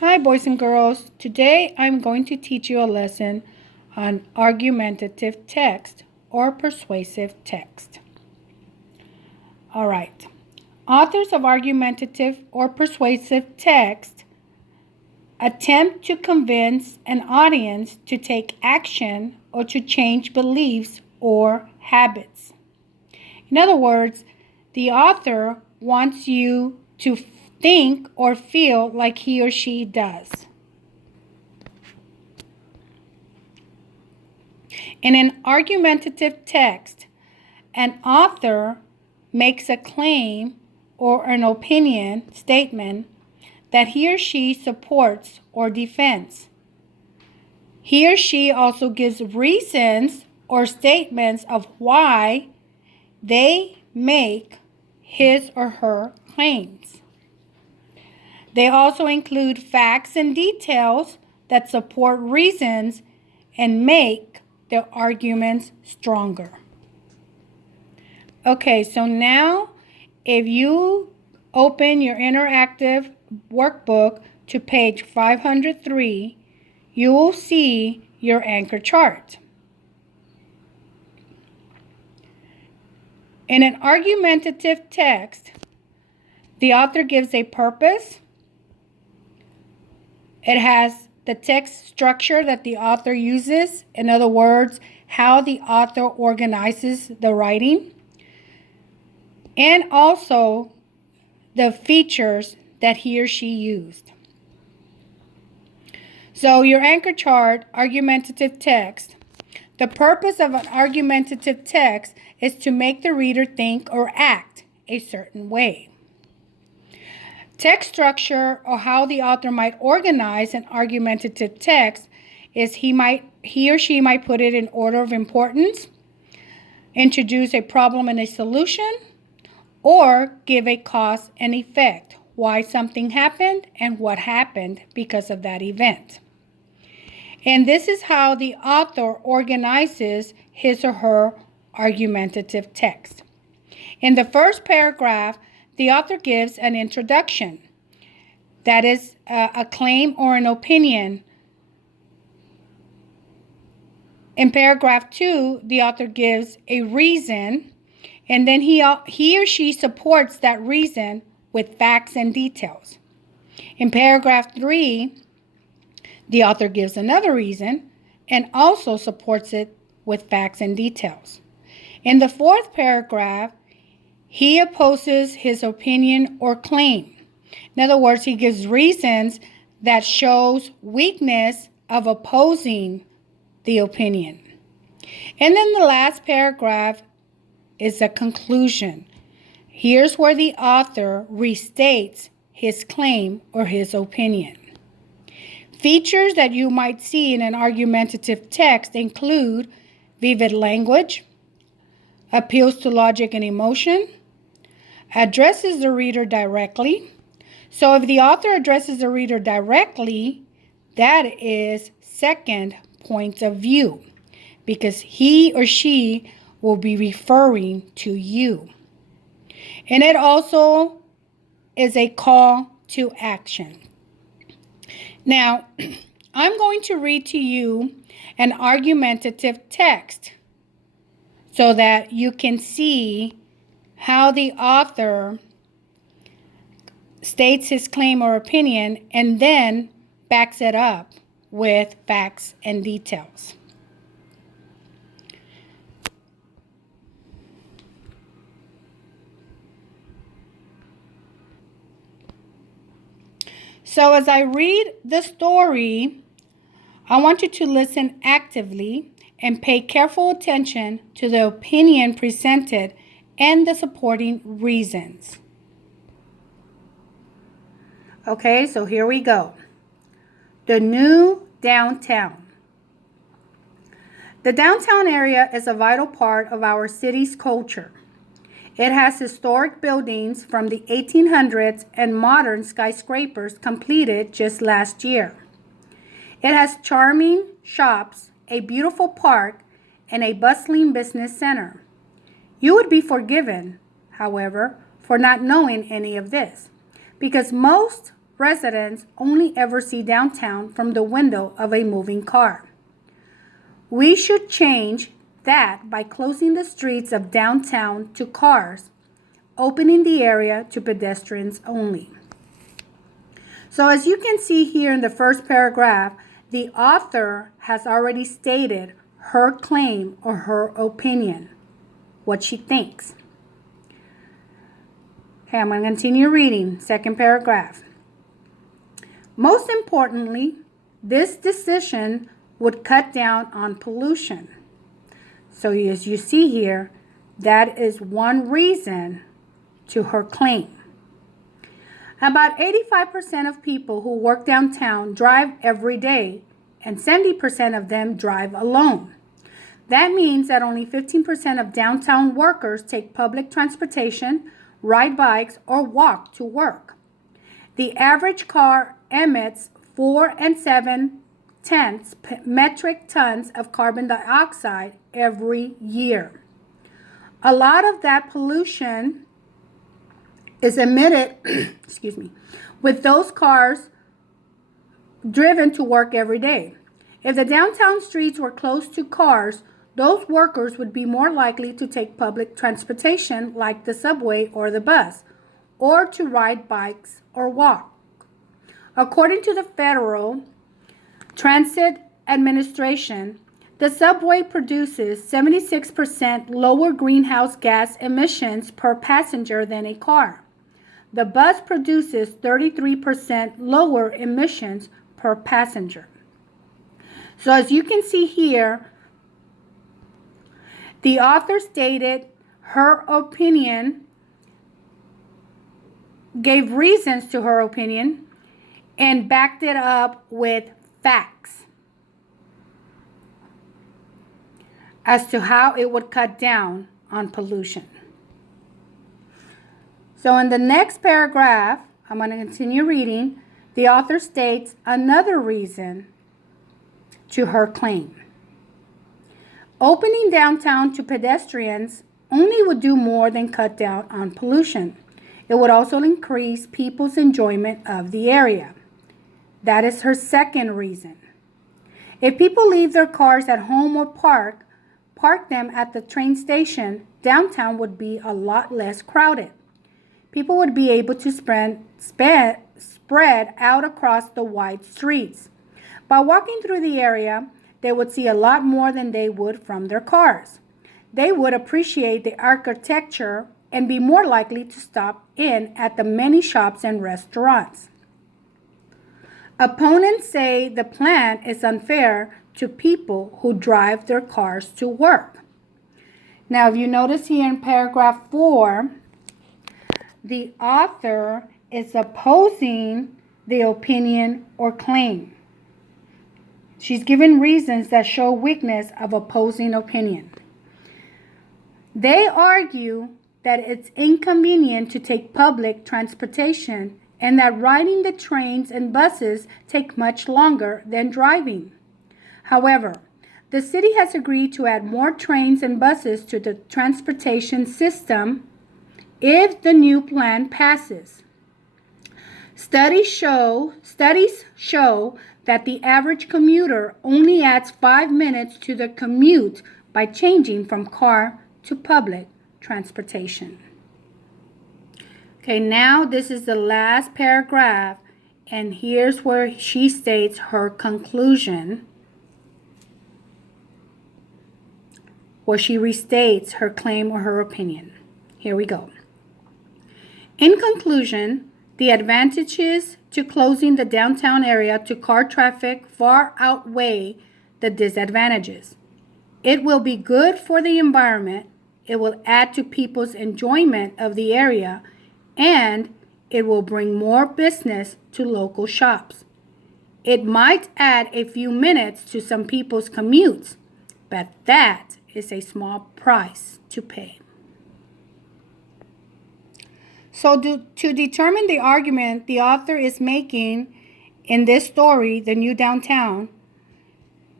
Hi, boys and girls. Today I'm going to teach you a lesson on argumentative text or persuasive text. All right. Authors of argumentative or persuasive text attempt to convince an audience to take action or to change beliefs or habits. In other words, the author wants you to think or feel like he or she does. In an argumentative text, an author makes a claim or an opinion statement that he or she supports or defends. He or she also gives reasons or statements of why they make his or her claims. They also include facts and details that support reasons and make their arguments stronger. Okay, so now if you open your interactive workbook to page 503, you will see your anchor chart. In an argumentative text, the author gives a purpose. It has the text structure that the author uses. In other words, how the author organizes the writing. And also the features that he or she used. So your anchor chart, argumentative text. The purpose of an argumentative text is to make the reader think or act a certain way. Text structure, or how the author might organize an argumentative text, is he or she might put it in order of importance, introduce a problem and a solution, or give a cause and effect, why something happened and what happened because of that event. And this is how the author organizes his or her argumentative text. In the first paragraph, the author gives an introduction. That is a claim or an opinion. In paragraph 2, the author gives a reason, and then he or she supports that reason with facts and details. In paragraph 3, the author gives another reason and also supports it with facts and details. In the fourth paragraph, he opposes his opinion or claim. In other words, he gives reasons that shows weakness of opposing the opinion. And then the last paragraph is a conclusion. Here's where the author restates his claim or his opinion. Features that you might see in an argumentative text include vivid language, appeals to logic and emotion, addresses the reader directly. So if the author addresses the reader directly, that is second point of view, because he or she will be referring to you. And it also is a call to action. Now, I'm going to read to you an argumentative text so that you can see how the author states his claim or opinion and then backs it up with facts and details. So as I read the story, I want you to listen actively and pay careful attention to the opinion presented and the supporting reasons. Okay, so here we go. The new downtown. The downtown area is a vital part of our city's culture. It has historic buildings from the 1800s and modern skyscrapers completed just last year. It has charming shops, a beautiful park, and a bustling business center. You would be forgiven, however, for not knowing any of this, because most residents only ever see downtown from the window of a moving car. We should change that by closing the streets of downtown to cars, opening the area to pedestrians only. So as you can see here in the first paragraph, the author has already stated her claim or her opinion, what she thinks. Okay, I'm going to continue reading. Second paragraph. Most importantly, this decision would cut down on pollution. So as you see here, that is one reason to her claim. About 85% of people who work downtown drive every day, and 70% of them drive alone. That means that only 15% of downtown workers take public transportation, ride bikes, or walk to work. The average car emits 4.7 metric tons of carbon dioxide every year. A lot of that pollution is emitted, with those cars driven to work every day. If the downtown streets were close to cars, those workers would be more likely to take public transportation like the subway or the bus, or to ride bikes or walk. According to the Federal Transit Administration, the subway produces 76% lower greenhouse gas emissions per passenger than a car. The bus produces 33% lower emissions per passenger. So as you can see here, the author stated her opinion, gave reasons to her opinion, and backed it up with facts as to how it would cut down on pollution. So in the next paragraph, I'm going to continue reading. The author states another reason to her claim. Opening downtown to pedestrians only would do more than cut down on pollution. It would also increase people's enjoyment of the area. That is her second reason. If people leave their cars at home or park them at the train station, downtown would be a lot less crowded. People would be able to spread out across the wide streets. By walking through the area, they would see a lot more than they would from their cars. They would appreciate the architecture and be more likely to stop in at the many shops and restaurants. Opponents say the plan is unfair to people who drive their cars to work. Now, if you notice here in paragraph 4, the author is opposing the opinion or claim. She's given reasons that show weakness of opposing opinion. They argue that it's inconvenient to take public transportation and that riding the trains and buses take much longer than driving. However, the city has agreed to add more trains and buses to the transportation system if the new plan passes. Studies show that the average commuter only adds 5 minutes to the commute by changing from car to public transportation. Okay, now this is the last paragraph, and here's where she states her conclusion, where she restates her claim or her opinion. Here we go. In conclusion, the advantages to closing the downtown area to car traffic far outweigh the disadvantages. It will be good for the environment, it will add to people's enjoyment of the area, and it will bring more business to local shops. It might add a few minutes to some people's commutes, but that is a small price to pay. So to determine the argument the author is making in this story, The New Downtown,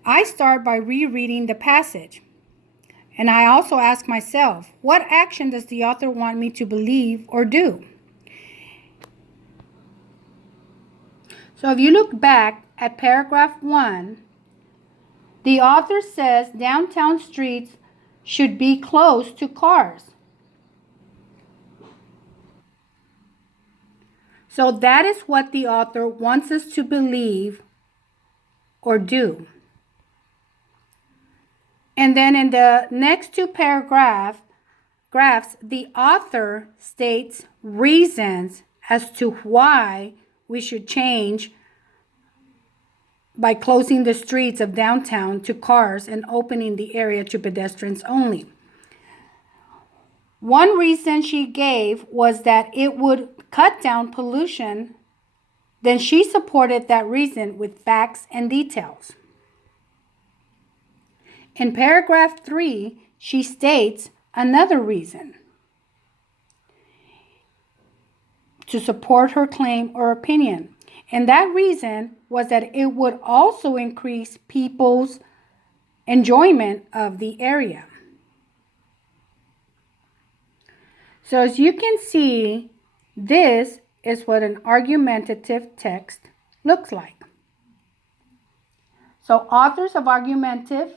I start by rereading the passage. And I also ask myself, what action does the author want me to believe or do? So if you look back at paragraph 1, the author says downtown streets should be close to cars. So that is what the author wants us to believe or do. And then in the next two paragraphs, the author states reasons as to why we should change by closing the streets of downtown to cars and opening the area to pedestrians only. One reason she gave was that it would cut down pollution. Then she supported that reason with facts and details. In paragraph 3, she states another reason to support her claim or opinion. And that reason was that it would also increase people's enjoyment of the area. So as you can see, this is what an argumentative text looks like. So authors of argumentative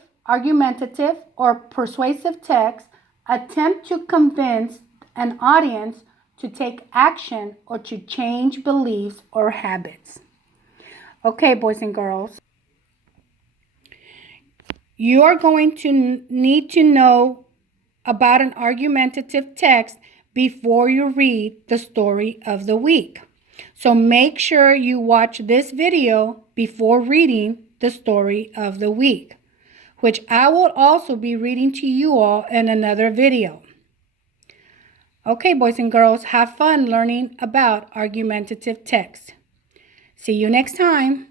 or persuasive text attempt to convince an audience to take action or to change beliefs or habits. Okay, boys and girls. You are going to need to know about an argumentative text before you read the story of the week. So make sure you watch this video before reading the story of the week, which I will also be reading to you all in another video. Okay, boys and girls, have fun learning about argumentative text. See you next time.